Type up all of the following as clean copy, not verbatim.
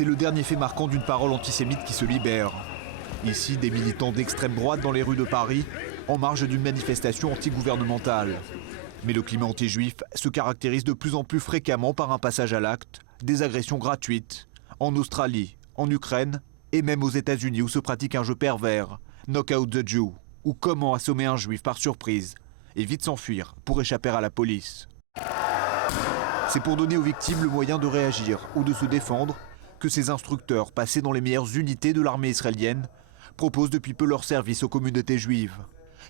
C'est le dernier fait marquant d'une parole antisémite qui se libère. Ici, des militants d'extrême droite dans les rues de Paris, en marge d'une manifestation antigouvernementale. Mais le climat anti-juif se caractérise de plus en plus fréquemment par un passage à l'acte, des agressions gratuites, en Australie, en Ukraine et même aux États-Unis où se pratique un jeu pervers, Knockout the Jew, ou comment assommer un juif par surprise et vite s'enfuir pour échapper à la police. C'est pour donner aux victimes le moyen de réagir ou de se défendre que ces instructeurs, passés dans les meilleures unités de l'armée israélienne, proposent depuis peu leur service aux communautés juives.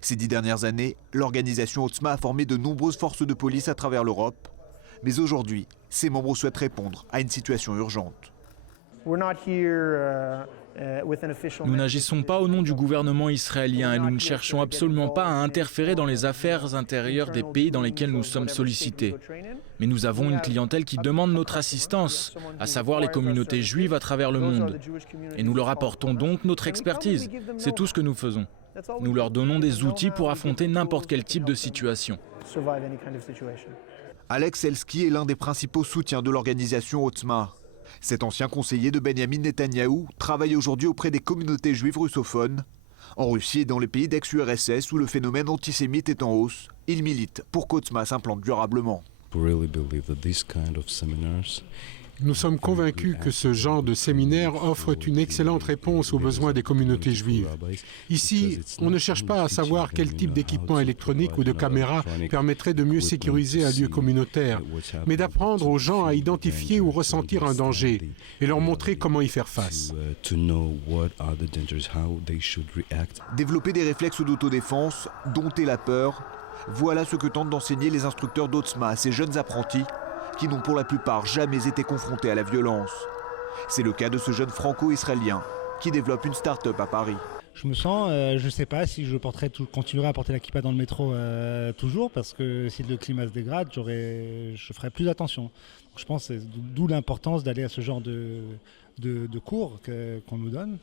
Ces 10 dernières années, l'organisation Otzma a formé de nombreuses forces de police à travers l'Europe. Mais aujourd'hui, ses membres souhaitent répondre à une situation urgente. Nous n'agissons pas au nom du gouvernement israélien et nous ne cherchons absolument pas à interférer dans les affaires intérieures des pays dans lesquels nous sommes sollicités. Mais nous avons une clientèle qui demande notre assistance, à savoir les communautés juives à travers le monde. Et nous leur apportons donc notre expertise. C'est tout ce que nous faisons. Nous leur donnons des outils pour affronter n'importe quel type de situation. Alex Elski est l'un des principaux soutiens de l'organisation Otzma. Cet ancien conseiller de Benjamin Netanyahou travaille aujourd'hui auprès des communautés juives russophones. En Russie et dans les pays d'ex-URSS où le phénomène antisémite est en hausse, il milite pour qu'Otzma s'implante durablement. Nous sommes convaincus que ce genre de séminaire offre une excellente réponse aux besoins des communautés juives. Ici, on ne cherche pas à savoir quel type d'équipement électronique ou de caméra permettrait de mieux sécuriser un lieu communautaire, mais d'apprendre aux gens à identifier ou ressentir un danger et leur montrer comment y faire face. Développer des réflexes d'autodéfense, dompter la peur, voilà ce que tentent d'enseigner les instructeurs d'Otzma à ces jeunes apprentis qui n'ont pour la plupart jamais été confrontés à la violence. C'est le cas de ce jeune franco-israélien qui développe une start-up à Paris. Je me sens, je ne sais pas si je continuerai à porter la kippa dans le métro toujours, parce que si le climat se dégrade, je ferai plus attention. Donc, je pense que c'est d'où l'importance d'aller à ce genre de cours qu'on nous donne,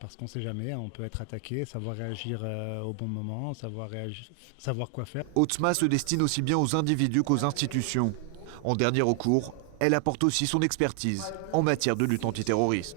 parce qu'on ne sait jamais, on peut être attaqué, savoir réagir au bon moment, savoir quoi faire. Otzma se destine aussi bien aux individus qu'aux institutions. En dernier recours, elle apporte aussi son expertise en matière de lutte antiterroriste.